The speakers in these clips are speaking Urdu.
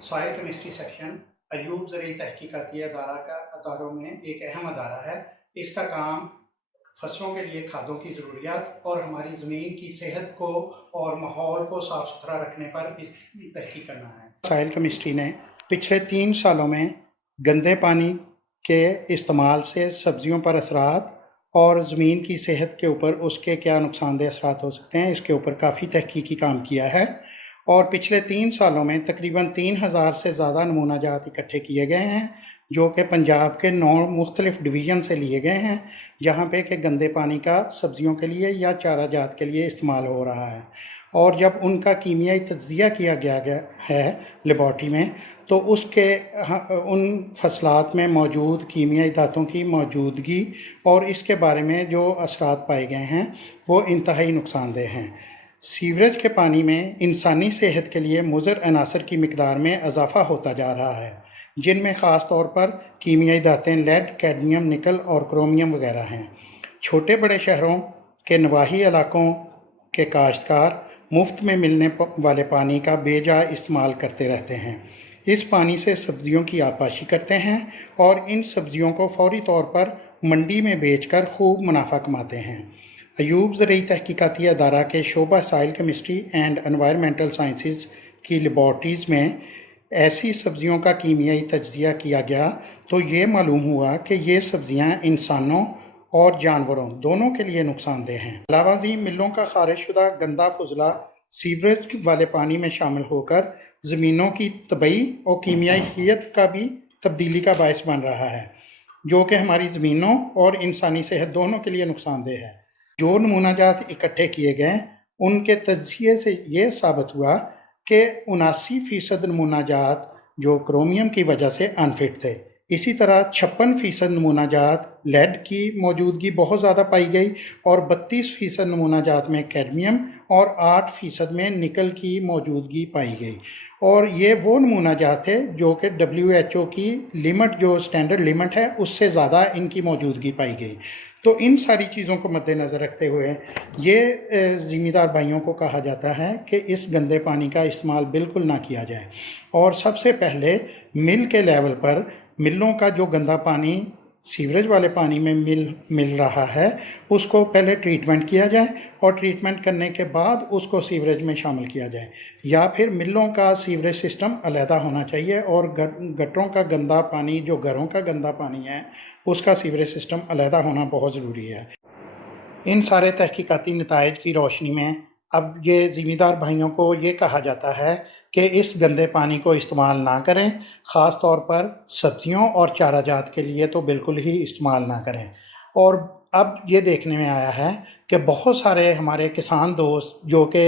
سوائل کیمسٹری سیکشن ایوب زرعی تحقیقاتی اداروں میں ایک اہم ادارہ ہے۔ اس کا کام فصلوں کے لیے کھادوں کی ضروریات اور ہماری زمین کی صحت کو اور ماحول کو صاف ستھرا رکھنے پر اس کی تحقیق کرنا ہے۔ سوائل کیمسٹری نے پچھلے 3 سالوں میں گندے پانی کے استعمال سے سبزیوں پر اثرات اور زمین کی صحت کے اوپر اس کے کیا نقصان دہ اثرات ہو سکتے ہیں، اس کے اوپر کافی تحقیقی کام کیا ہے، اور پچھلے 3 سالوں میں تقریباً 3000 سے زیادہ نمونہ جات اکٹھے کیے گئے ہیں، جو کہ پنجاب کے 9 مختلف ڈویژن سے لیے گئے ہیں، جہاں پہ کہ گندے پانی کا سبزیوں کے لیے یا چارہ جات کے لیے استعمال ہو رہا ہے۔ اور جب ان کا کیمیائی تجزیہ کیا گیا ہے لیبارٹری میں، تو ان فصلات میں موجود کیمیائی دھاتوں کی موجودگی اور اس کے بارے میں جو اثرات پائے گئے ہیں وہ انتہائی نقصان دہ ہیں۔ سیوریج کے پانی میں انسانی صحت کے لیے مضر عناصر کی مقدار میں اضافہ ہوتا جا رہا ہے، جن میں خاص طور پر کیمیائی دھاتیں لیڈ، کیڈمیم، نکل اور کرومیم وغیرہ ہیں۔ چھوٹے بڑے شہروں کے نواحی علاقوں کے کاشتکار مفت میں ملنے والے پانی کا بے جا استعمال کرتے رہتے ہیں۔ اس پانی سے سبزیوں کی آبپاشی کرتے ہیں اور ان سبزیوں کو فوری طور پر منڈی میں بیچ کر خوب منافع کماتے ہیں۔ ایوب زرعی تحقیقاتی ادارہ کے شعبہ سائل کیمسٹری اینڈ انوائرمنٹل سائنسز کی لیبارٹریز میں ایسی سبزیوں کا کیمیائی تجزیہ کیا گیا تو یہ معلوم ہوا کہ یہ سبزیاں انسانوں اور جانوروں دونوں کے لیے نقصان دہ ہیں۔ علاوہ ازیں ملوں کا خارج شدہ گندا فضلہ سیوریج والے پانی میں شامل ہو کر زمینوں کی طبعی اور کیمیائیت کا بھی تبدیلی کا باعث بن رہا ہے، جو کہ ہماری زمینوں اور انسانی صحت دونوں کے لیے نقصان دہ ہے۔ جو نمونہ جات اکٹھے کیے گئے ان کے تجزیے سے یہ ثابت ہوا کہ 79% نمونہ جات جو کرومیم کی وجہ سے انفٹ تھے۔ اسی طرح 56% نمونہ جات لیڈ کی موجودگی بہت زیادہ پائی گئی اور 32% نمونہ جات میں کیڈمیم اور 8% میں نکل کی موجودگی پائی گئی، اور یہ وہ نمونہ جات تھے جو کہ WHO کی لیمٹ جو سٹینڈرڈ لیمٹ ہے اس سے زیادہ ان کی موجودگی پائی گئی۔ تو ان ساری چیزوں کو مد نظر رکھتے ہوئے یہ ذمہ دار بھائیوں کو کہا جاتا ہے کہ اس گندے پانی کا استعمال بالکل نہ کیا جائے، اور سب سے پہلے مل کے لیول پر ملوں کا جو گندا پانی سیوریج والے پانی میں مل رہا ہے اس کو پہلے ٹریٹمنٹ کیا جائے، اور ٹریٹمنٹ کرنے کے بعد اس کو سیوریج میں شامل کیا جائے، یا پھر ملوں کا سیوریج سسٹم علیحدہ ہونا چاہیے اور گٹروں کا گندا پانی جو گھروں کا گندا پانی ہے اس کا سیوریج سسٹم علیحدہ ہونا بہت ضروری ہے۔ ان سارے تحقیقاتی نتائج کی روشنی میں اب یہ ذمہ دار بھائیوں کو یہ کہا جاتا ہے کہ اس گندے پانی کو استعمال نہ کریں، خاص طور پر سبزیوں اور چارہ جات کے لیے تو بالکل ہی استعمال نہ کریں۔ اور اب یہ دیکھنے میں آیا ہے کہ بہت سارے ہمارے کسان دوست جو کہ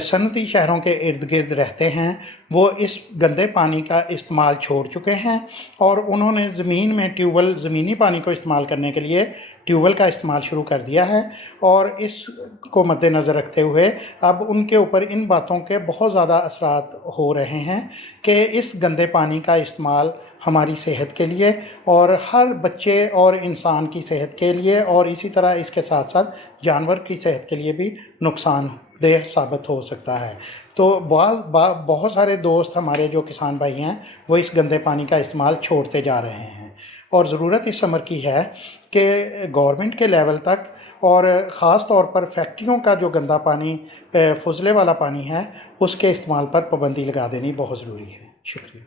صنعتی شہروں کے ارد گرد رہتے ہیں وہ اس گندے پانی کا استعمال چھوڑ چکے ہیں، اور انہوں نے زمین میں زمینی پانی کو استعمال کرنے کے لیے ٹیوب ویل کا استعمال شروع کر دیا ہے، اور اس کو مد نظر رکھتے ہوئے اب ان کے اوپر ان باتوں کے بہت زیادہ اثرات ہو رہے ہیں کہ اس گندے پانی کا استعمال ہماری صحت کے لیے اور ہر بچے اور انسان کی صحت کے لیے، اور اسی طرح اس کے ساتھ ساتھ جانور کی صحت کے لیے بھی نقصان دہ ثابت ہو سکتا ہے۔ تو بہت سارے دوست ہمارے جو کسان بھائی ہیں وہ اس گندے پانی کا استعمال چھوڑتے جا رہے ہیں، اور ضرورت اس امر کی ہے کہ گورنمنٹ کے لیول تک اور خاص طور پر فیکٹریوں کا جو گندا پانی فضلے والا پانی ہے اس کے استعمال پر پابندی لگا دینی بہت ضروری ہے۔ شکریہ۔